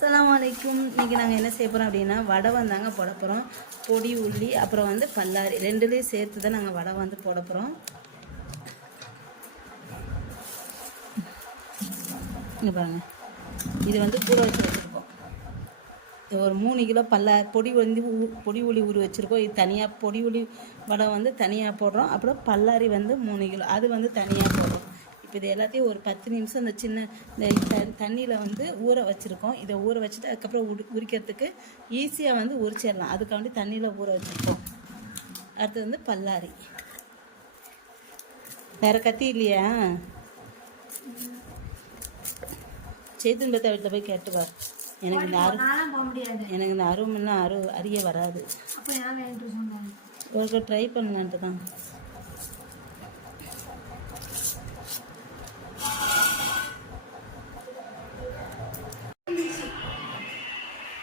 அஸ்ஸலாமு அலைக்கும். இன்றைக்கி நாங்கள் என்ன செய்ய போகிறோம் அப்படின்னா வடை வந்தாங்க போட போகிறோம் பொடி உள்ளி அப்புறம் வந்து பல்லாரி. ரெண்டுலேயும் சேர்த்து தான் நாங்கள் வடை வந்து போட போகிறோம் இங்கே பாருங்கள் இது வந்து ஊற வச்சு வச்சுருக்கோம். இது ஒரு மூணு கிலோ பல்ல பொடி வந்து ஊ- பொடி உளி ஊறி வச்சுருக்கோம். இது தனியாக பொடி உளி வடை வந்து தனியாக போடுறோம். அப்புறம் பல்லாரி வந்து மூணு கிலோ அது வந்து தனியாக போடுறோம். இப்போ இது எல்லாத்தையும் ஒரு பத்து நிமிஷம் இந்த சின்ன இந்த தண்ணியில் வந்து ஊற வச்சுருக்கோம். இதை ஊற வச்சுட்டு அதுக்கப்புறம் உரி உரிக்கிறதுக்கு ஈஸியாக வந்து உரிச்சிடலாம். அதுக்காண்டி தண்ணியில் ஊற வச்சுருக்கோம். அடுத்து வந்து பல்லாரி. வேறு கத்தி இல்லையா? சேத்தன் பத்தா வீட்டில் போய் கேட்டுவார் எனக்கு இந்த அரு எனக்கு இந்த அருமெல்லாம் அரு அறிய வராது. ஒரு ட்ரை பண்ணலான்ட்டு தான்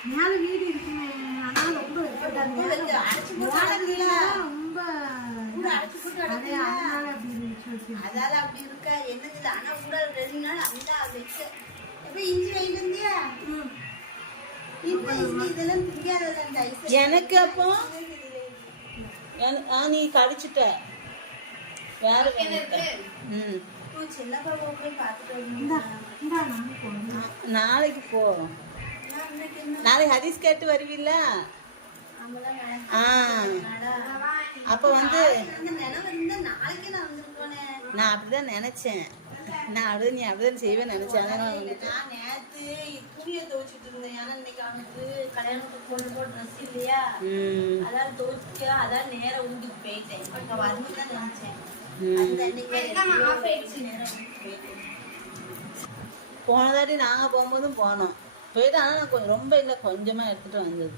மேல வீடு இருக்குமே. அதனால ரொம்ப வெப்பட்டாங்க ரொம்ப. அதால அப்படி இருக்க? என்னது இல்ல ஆனா கூட ரெண்டு நாள் அந்த வச்சு இப்ப இஞ்சி இப்ப இஞ்சி இதெல்லாம் எனக்கு அப்போ நீ கடிச்சிட்ட. வேற. ம். நாளைக்கு போ நாளைக்கு ஹதீஸ் கேட்டு வருவீல்ல? ஆ. அப்போ வந்து நான் அப்படிதான் நினைச்சேன். நான் அப்படியே நீ அப்படிதான் செய்வேன்னு நினைச்சேன். ஆனா நான் நேத்து துணியை துவைச்சிட்டு இருந்தேன். ஏன்னா இன்னைக்கு அவனுக்கு கல்யாணத்துக்கு கொண்டு போட ட்ரெஸ் இல்லையா? அதான் துவைக்க அதான் நேரம் ஊட்டிட்டு போயிட்டேன். இப்ப நான் வரணும் தான் நினைச்சேன். ம். அந்த அன்னைக்கு ஆஃப் ஆயிடுச்சு? நேரம் ஊட்டிட்டு போயிட்டேன். போன தாட்டி நாங்கள் போகும்போதும் போனோம். போயிட்டு ஆனால் கொஞ்சம் ரொம்ப இல்லை கொஞ்சமாக எடுத்துகிட்டு வந்தது.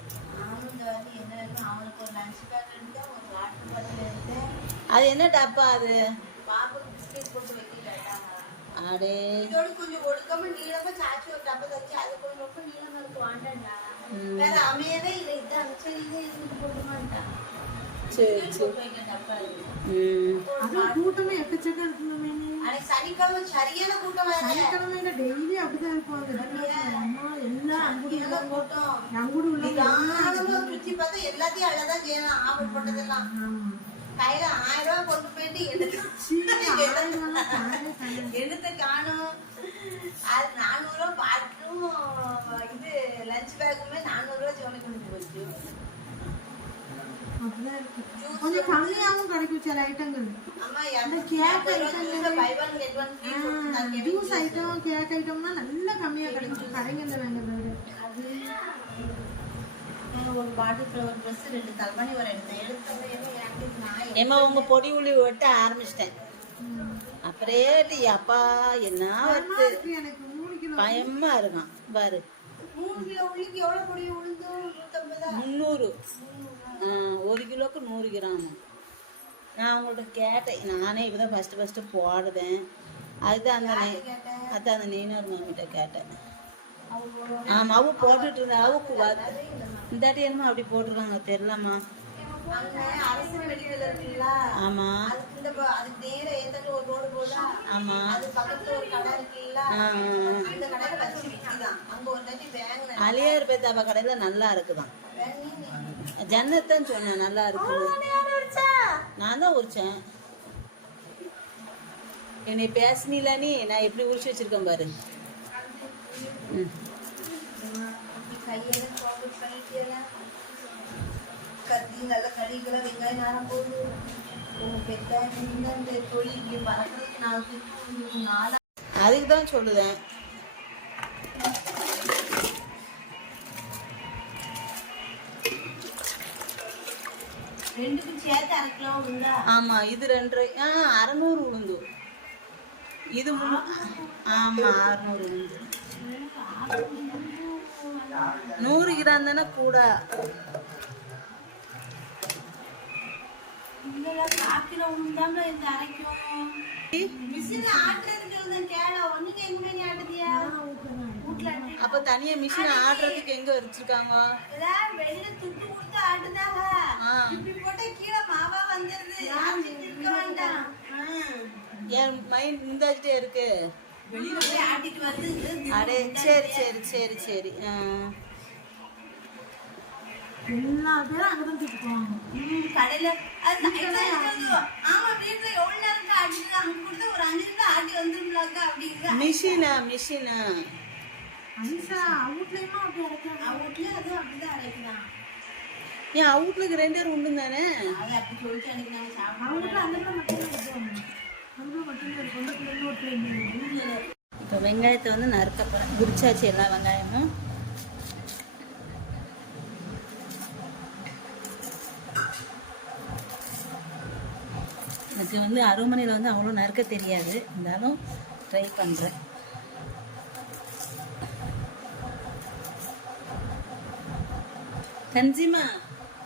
அது என்ன டப்பா அது? அடே. கொஞ்சம் ஒடுக்காம நீளமா சாச்சி ஒரு டப்பா தச்சு அது கொஞ்சம் ரொம்ப நீளமா இருக்கு வாண்டாண்டா வேற அமையவே இல்லை இதை போட்டு மாட்டான் சரி சரி கூட்டமே எக்கச்சக்கம் சனிக்கிழமை சரியான கூட்டம் வேற சனிக்கிழமையில டெய்லி அப்படிதான் இருப்பாங்க. எல்லாம் கூட்டம் உள்ள சுத்தி பார்த்தா எல்லாத்தையும் அழதான் செய்யலாம் ஆமா. கையில ஆயிரம் ரூபாய் கொண்டு போயிட்டு எடுத்து. எடுத்து காணும். அது சில ஐட்டங்கள் அம்மா அந்த கேக் ஐட்டங்கள் ஜூஸ் ஐட்டம் கேக் ஐட்டம்னா நல்லா கம்மியா கிடைக்கும். கடைங்கள்ல வாங்குறத ஏம்மா உங்கள் பொடி உள்ளி வெட்ட ஆரம்பிச்சிட்டேன். அப்புறேட்டு அப்பா என்ன பயமா வருது? பயமா இருக்கான் பாரு. முந்நூறு. ஆ, ஒரு கிலோக்கு நூறு கிராம். நான் அவங்கள்ட்ட கேட்டேன். நானே இப்போ தான் ஃபஸ்ட்டு ஃபஸ்ட்டு போடுதேன். அதுதான் அந்த அதுதான் அந்த நெய்னார் மாமிட்ட கேட்டேன். ஆமாம் அவ போட்டுட்டு இருந்தா அவுக்கு வந்து இந்தாட்டி என்னமோ அப்படி போட்டிருக்காங்க தெரிலம்மா அங்க அரசு ஆமாம் ஆமாம் அது கடை ஆ. கடையில அலியார் பேத்தாப்பா கடையில் நல்லா இருக்குதான். ஜன்னத்தான் சொன்னேன் நல்லா இருக்குன்னு. நான் தான் உரிச்சேன் என்னை பேசுனீல நீ? நான் எப்படி உரிச்சு வச்சிருக்கேன் பாரு. ம். கையெல்லாம் கோபம் ரெண்டுக்கும் சேர்த்து அரை கிலோ உண்டா ஆமாம் இது ரெண்டரை ஆ அறநூறு உளுந்து. இது ஆமாம் அறநூறு உளுந்து. நூறு கிராம் தானே கூட? இல்லைல்ல கால் கிலோ உண்டாம இந்த அரைக்கும் மிஷின் ஆட்டுறதுக்கு இருந்த கேள ஒண்ணுக்கு எங்க நீ ஆட்டுதியா வீட்டுல ஆட்டி அப்போ தனியாக மிஷின் ஆடுறதுக்கு எங்கே வச்சிருக்காங்க? வெளியில துட்டு கொடுத்து ஆட்டுதாங்க ஆ. இப்படி போட்டா கீழே மாவா வந்துருது. யாரும் இருக்க வேண்டாம். என் மைண்ட் முந்தாச்சிட்டே இருக்கு? வெளியில போய் ஆட்டிட்டு வந்து அடே சரி சரி சரி சரி. எல்லா பேரும் அங்கதான் கடையில. ஆமா வீட்டுல எவ்வளவு நேரம் அங்க கொடுத்து ஒரு அஞ்சு நிமிஷம் ஆட்டி வந்துரும்லாக்கா அப்படிங்கிற மிஷினா மிஷினா ஏன் அவுட்லுக்கு ரெண்டு பேரும் உண்டு தானே? அது அப்படி சொல்லிட்டு அன்னைக்கு அந்த இப்போ வெங்காயத்தை வந்து நறுக்க போகிறேன் குடிச்சாச்சு எல்லா வெங்காயமும். எனக்கு வந்து அருமனையில் வந்து அவ்வளோ நறுக்க தெரியாது. இருந்தாலும் ட்ரை பண்ணுறேன் கன்சிமா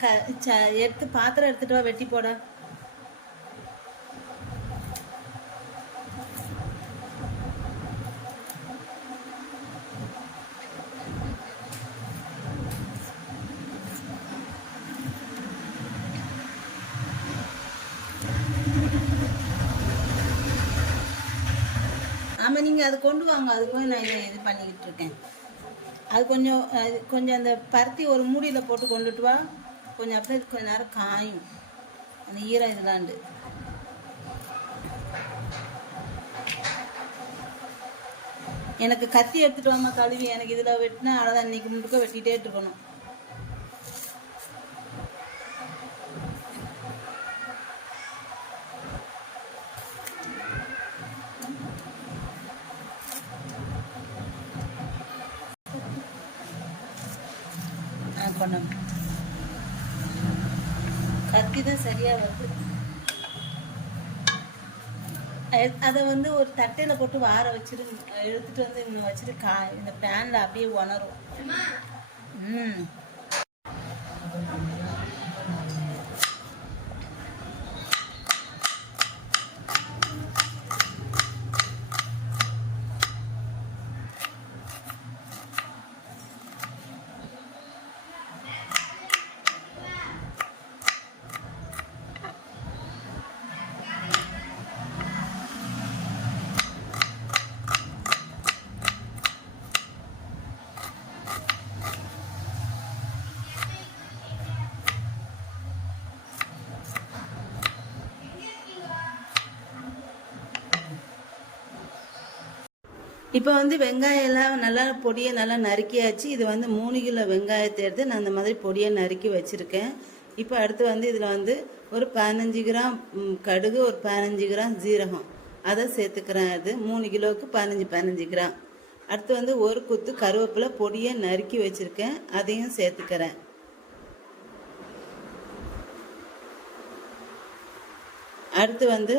க ச எடுத்து பாத்திரம் எடுத்துட்டு வா வெட்டி போட. ஆமாம் நீங்கள் அது கொண்டு வாங்க. அதுக்கும் நான் இதை இது பண்ணிக்கிட்டு இருக்கேன். அது கொஞ்சம் அது கொஞ்சம் அந்த பருத்தி ஒரு மூடியில் போட்டு கொண்டுட்டு வா. கொஞ்சம் அப்படியே கொஞ்சம் கொஞ்ச நேரம் காயும். அந்த ஈரம் இதெல்லாண்டு எனக்கு கத்தி எடுத்துட்டு வாமா கழுவி. எனக்கு இதில் வெட்டினா அவ்வளோதான் இன்றைக்கி முழுக்க வெட்டிகிட்டே இருக்கணும். ஆ பண்ணணும். கத்தி தான் சரியாக வருது. அதை வந்து ஒரு தட்டையில் போட்டு வார வச்சுட்டு எடுத்துட்டு வந்து இங்கே வச்சுட்டு கா இந்த பேனில் அப்படியே உணரும். ம். இப்போ வந்து வெங்காயம் எல்லாம் நல்லா பொடியை நல்லா நறுக்கியாச்சு. இது வந்து மூணு கிலோ வெங்காயத்தை எடுத்து நான் அந்த மாதிரி பொடியை நறுக்கி வச்சுருக்கேன். இப்போ அடுத்து வந்து இதில் வந்து ஒரு பதினஞ்சு கிராம் கடுகு ஒரு பதினஞ்சு கிராம் ஜீரகம் அதை சேர்த்துக்கிறேன் அது. மூணு கிலோவுக்கு பதினஞ்சு பதினஞ்சு கிராம். அடுத்து வந்து ஒரு குத்து கருவேப்பிலை பொடியை நறுக்கி வச்சுருக்கேன். அதையும் சேர்த்துக்கிறேன். அடுத்து வந்து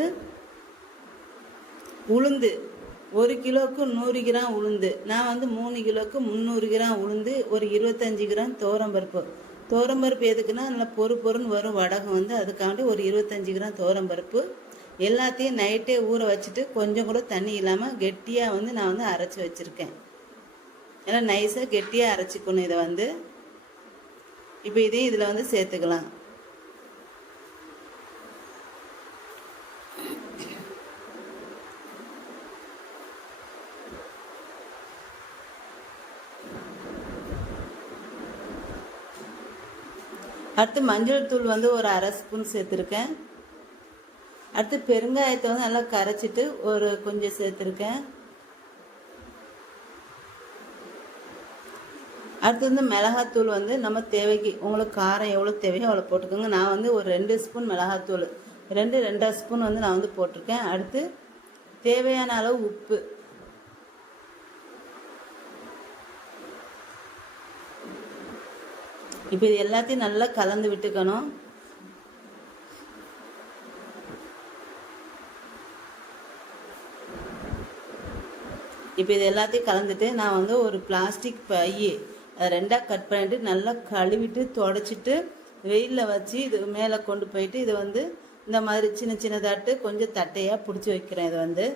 உளுந்து. ஒரு கிலோவுக்கு நூறு கிராம் உளுந்து. நான் வந்து மூணு கிலோவுக்கு முந்நூறு கிராம் உளுந்து ஒரு இருபத்தஞ்சி கிராம் தோரம்பருப்பு தோரம்பருப்பு எதுக்குன்னா நல்லா பொறு பொறுன்னு வரும் வடகம் வந்து அதுக்காண்டி ஒரு இருபத்தஞ்சி கிராம் தோரம்பருப்பு எல்லாத்தையும் நைட்டே ஊற வச்சுட்டு கொஞ்சம் கூட தண்ணி இல்லாமல் கெட்டியாக வந்து நான் வந்து அரைச்சி வச்சுருக்கேன். ஏன்னா நைஸாக கெட்டியாக அரைச்சிக்கணும் இதை வந்து. இப்போ இதையும் இதில் வந்து சேர்த்துக்கலாம். அடுத்து மஞ்சள் தூள் வந்து ஒரு அரை ஸ்பூன் சேர்த்துருக்கேன். அடுத்து பெருங்காயத்தை வந்து நல்லா கரைச்சிட்டு ஒரு கொஞ்சம் சேர்த்துருக்கேன். அடுத்து வந்து மிளகாத்தூள் வந்து நம்ம தேவைக்கு உங்களுக்கு காரம் எவ்வளோ தேவையோ அவ்வளோ போட்டுக்கோங்க. நான் வந்து ஒரு ரெண்டு ஸ்பூன் மிளகாத்தூள் ரெண்டு ரெண்டரை ஸ்பூன் வந்து நான் வந்து போட்டிருக்கேன். அடுத்து தேவையான அளவு உப்பு இப்போ இது எல்லாத்தையும் நல்லா கலந்து விட்டுக்கணும். இப்போ இது எல்லாத்தையும் கலந்துட்டு நான் வந்து ஒரு பிளாஸ்டிக் பை அதை ரெண்டாக கட் பண்ணிட்டு நல்லா கழுவிட்டு தொடச்சிட்டு வெயிலில் வச்சு இது மேலே கொண்டு போயிட்டு இதை வந்து இந்த மாதிரி சின்ன சின்னதாட்டு கொஞ்சம் தட்டையாக பிடிச்சி வைக்கிறேன் இதை வந்து.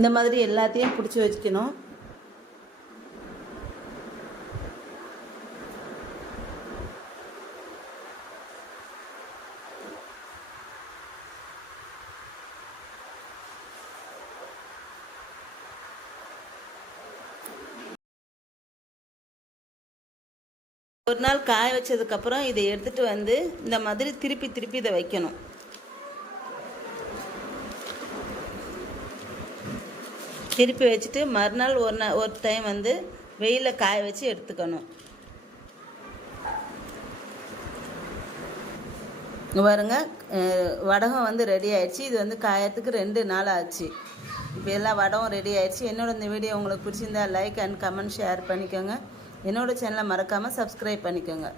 இந்த மாதிரி எல்லாத்தையும் பிடிச்சி வச்சுக்கணும். ஒரு நாள் காய வச்சதுக்கப்புறம் இதை எடுத்துகிட்டு வந்து இந்த மாதிரி திருப்பி திருப்பி இதை வைக்கணும். திருப்பி வச்சுட்டு மறுநாள் ஒரு நாள் ஒரு டைம் வந்து வெயிலில் காய வச்சு எடுத்துக்கணும். பாருங்க வடகம் வந்து ரெடி ஆயிடுச்சு. இது வந்து காயத்துக்கு ரெண்டு நாள் ஆச்சு. இப்போ எல்லா வடகம் ரெடி ஆயிடுச்சு. என்னோட இந்த வீடியோ உங்களுக்கு பிடிச்சிருந்தா லைக் அண்ட் கமெண்ட் ஷேர் பண்ணிக்கோங்க. என்னோட சேனலை மறக்காமல் சப்ஸ்கிரைப் பண்ணிக்கோங்க.